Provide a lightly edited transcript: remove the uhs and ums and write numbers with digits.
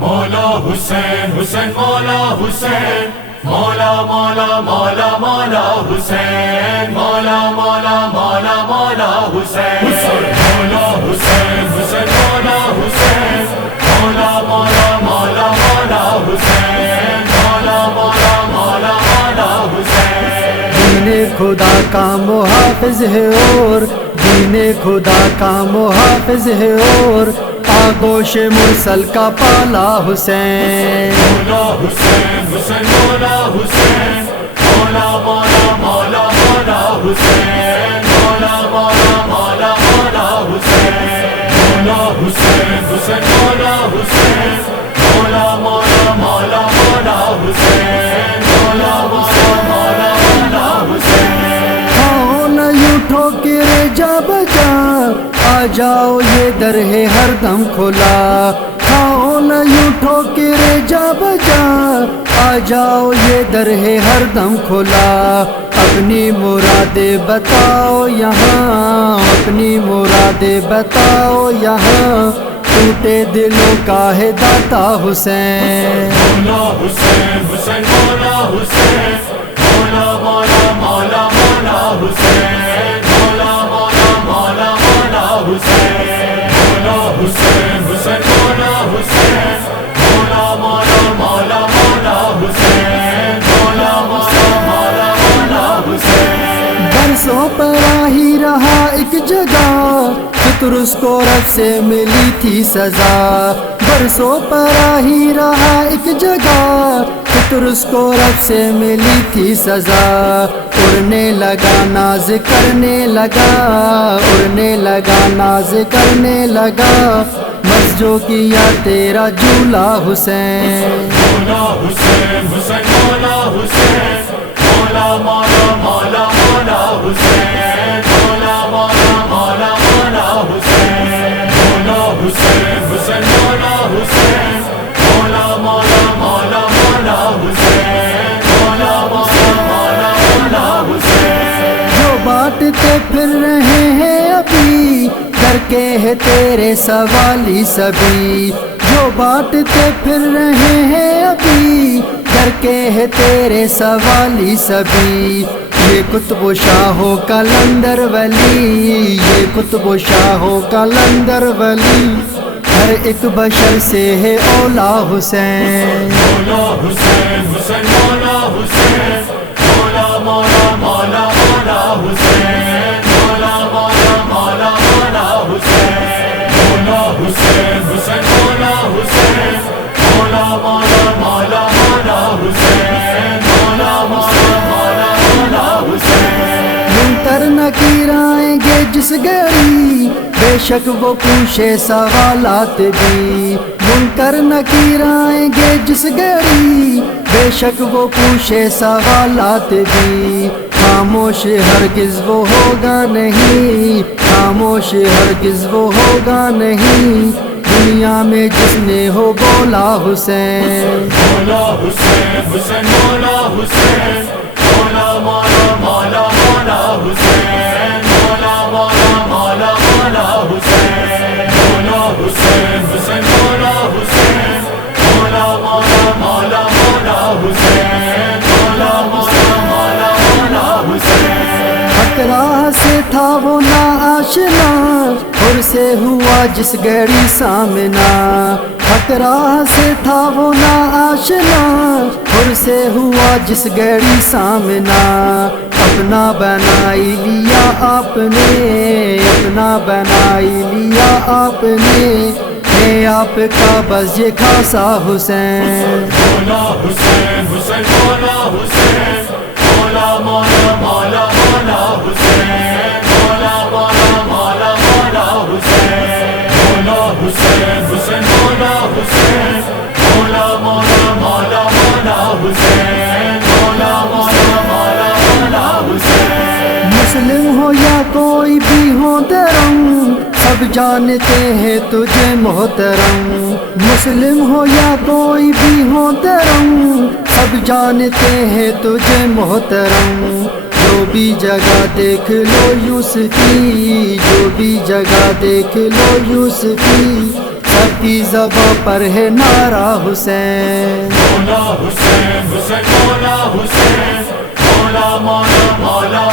مولا حسین حسین مولا حسین مولا مولا مولا مولا حسین مولا مولا مولا مولا حسین مولا حسین حسین مولا حسین مولا مولا مولا مولا حسین مولا مولا مولا مولا حسین دین خدا کا محافظ ہے اور دین خدا کا محافظ ہے اور آغوش مرسل کا پالا حسین مولا حسین حسین مولا حسین مولا مولا مولا مولا حسین مولا مولا مولا مولا حسین مولا حسین حسین مولا حسین مولا مولا مولا مولا حسین مولا مولا مولا مولا حسین کھاؤ نہ یوں ٹھوکرے جا بجا آ جاؤ یہ در ہے ہر دم کھلا کھاؤ نہ یوں ٹھوکرے جا بجا آ جاؤ یہ در ہے ہر دم کھلا اپنی مرادیں بتاؤ یہاں اپنی مرادیں بتاؤ یہاں ٹوٹے دلوں کا ہے داتا حسین مولا حسین حسین مولا حسین مولا مولا مولا مولا حسین مولا مولا مولا مولا حسین مولا حسین حسین مولا حسین مولا مولا مولا مولا حسین مولا مولا مولا مولا حسین برسوں پر آ ہی رہا ایک جگہ پترس کو رب سے ملی تھی سزا برسوں پر آ ہی رہا ایک جگہ پترس کو رب سے ملی تھی سزا اڑنے لگا ناز کرنے لگا اڑنے لگا ناز کرنے لگا بس جو کیا تیرا جھولا حسین مولا حسین حسین مولا حسین مولا مولا مولا مولا حسین مولا مولا مولا مولا حسین مولا حسین حسین مولا حسین مولا مولا مولا مولا حسین مولا مولا مولا مولا حسین جو بانٹتے پھر رہے ہیں ابھی کر کے ہے تیرے سوالی سبھی جو بانٹتے پھر رہے ہیں ابھی کر کے ہے تیرے سوالی سبھی یہ قطب و شاہو کلندر ولی یہ قطب و شاہو کلندر ولی ہر ایک بشر سے ہے اولا حسین مولا حسین حسین مولا حسین مولا مولا مولا مولا حسین مولا مولا مولا مولا حسین مولا حسین حسین مولا حسین مولا مولا مولا مولا حسین مولا مولا مولا مولا حسین منکر نکیر آئیں گے جس گھڑی بے شک وہ پوچھے سوالات بھی منکر نکیر آئیں گے جس گھڑی بے شک وہ پوچھے سوالات بھی خاموش ہرگز وہ ہوگا نہیں خاموش ہرگز وہ ہوگا نہیں دنیا میں جس نے ہو بولا حسین مولا حسین حسین مولا حسین مولا مولا مولا مولا حسین مولا مولا مولا مولا حسین مولا حسین حسین مولا حسین مولا مولا مولا مولا حسین مولا مولا مولا مولا حسین حق راہ سے تھا وہ نا آشنا اور سے ہوا جس گھڑی سامنا حق راہ سے تھا وہ نا آشنا اور سے ہوا جس گھڑی سامنا اپنا بنائی لیا آپ نے اپنا بنائی لیا آپ نے ہے آپ کا بس یہ خاصا حسین مولا حسین حسین مولا حسین مولا مولا مولا مولا حسین مولا مولا مولا مولا حسین مولا حسین حسین مولا حسین مولا مولا مولا مولا حسین مولا مولا مولا مولا حسین مسلم ہو یا کوئی بھی ہو درم سب سب جانتے ہیں تجھے محترم، مسلم ہو یا کوئی بھی ہو درم، سب جانتے ہیں تجھے محترم، جو بھی جگہ دیکھ لو یوسفی، جو بھی جگہ دیکھ لو یوسفی، سب کی زباں پر ہے نعرہ حسین، مولا حسین حسین مولا حسین، مولا مولا مولا